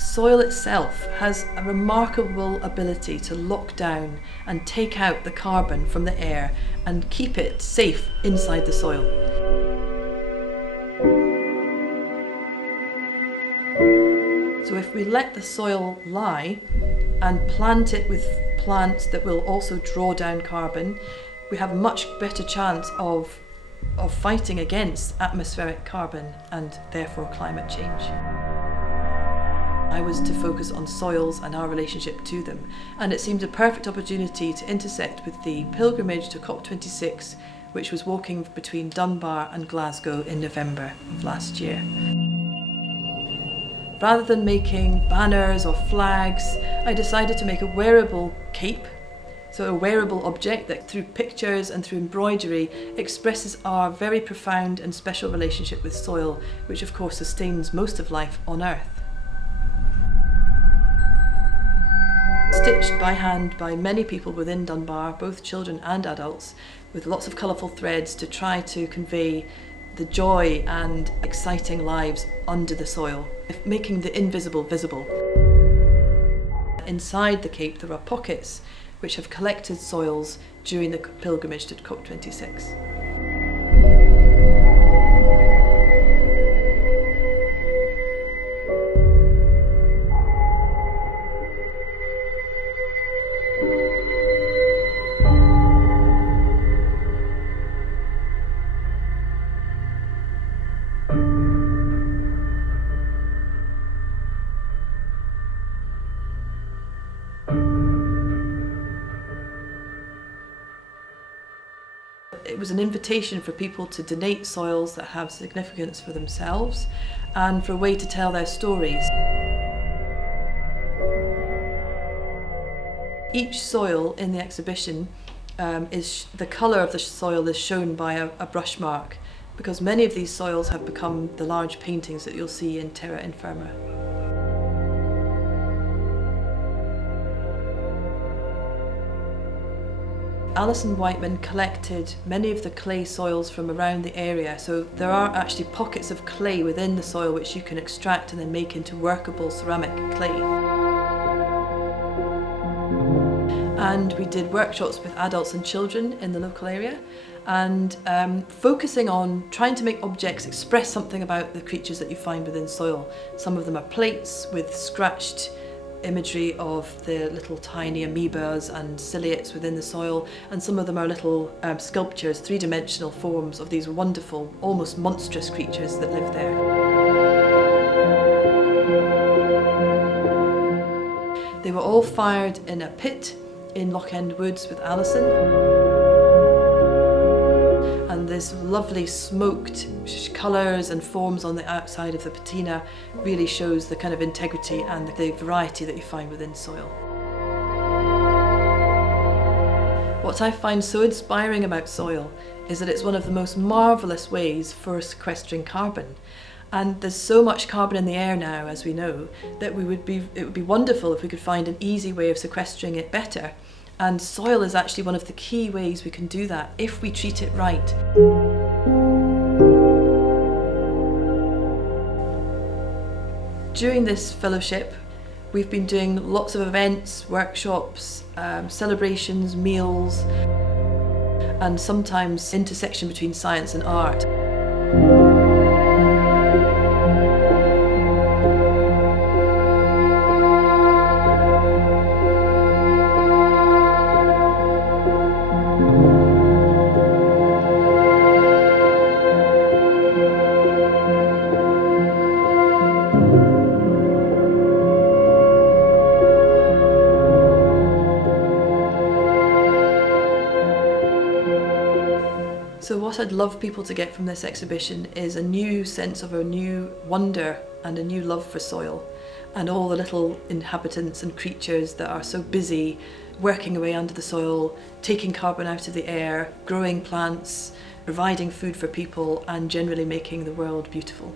Soil itself has a remarkable ability to lock down and take out the carbon from the air and keep it safe inside the soil. So if we let the soil lie and plant it with plants that will also draw down carbon, we have a much better chance of fighting against atmospheric carbon and therefore climate change. I was to focus on soils and our relationship to them, and it seemed a perfect opportunity to intersect with the pilgrimage to COP26, which was walking between Dunbar and Glasgow in November of last year. Rather than making banners or flags, I decided to make a wearable cape, so a wearable object that through pictures and through embroidery expresses our very profound and special relationship with soil, which of course sustains most of life on Earth. Stitched by hand by many people within Dunbar, both children and adults, with lots of colourful threads to try to convey the joy and exciting lives under the soil, making the invisible visible. Inside the cape there are pockets which have collected soils during the pilgrimage to COP26. It was an invitation for people to donate soils that have significance for themselves and for a way to tell their stories. Each soil in the exhibition the colour of the soil is shown by a brush mark, because many of these soils have become the large paintings that you'll see in Terra Infirma. Alison Whiteman collected many of the clay soils from around the area, so there are actually pockets of clay within the soil which you can extract and then make into workable ceramic clay. And we did workshops with adults and children in the local area, and focusing on trying to make objects express something about the creatures that you find within soil. Some of them are plates with scratched imagery of the little tiny amoebas and ciliates within the soil, and some of them are little sculptures, three-dimensional forms of these wonderful, almost monstrous creatures that live there. They were all fired in a pit in Loch End Woods with Alison, and this lovely smoked colours and forms on the outside of the patina really shows the kind of integrity and the variety that you find within soil. What I find so inspiring about soil is that it's one of the most marvellous ways for sequestering carbon. And there's so much carbon in the air now, as we know, that it would be wonderful if we could find an easy way of sequestering it better. And soil is actually one of the key ways we can do that if we treat it right. During this fellowship, we've been doing lots of events, workshops, celebrations, meals, and sometimes intersection between science and art. So what I'd love people to get from this exhibition is a new sense of a new wonder and a new love for soil, and all the little inhabitants and creatures that are so busy working away under the soil, taking carbon out of the air, growing plants, providing food for people, and generally making the world beautiful.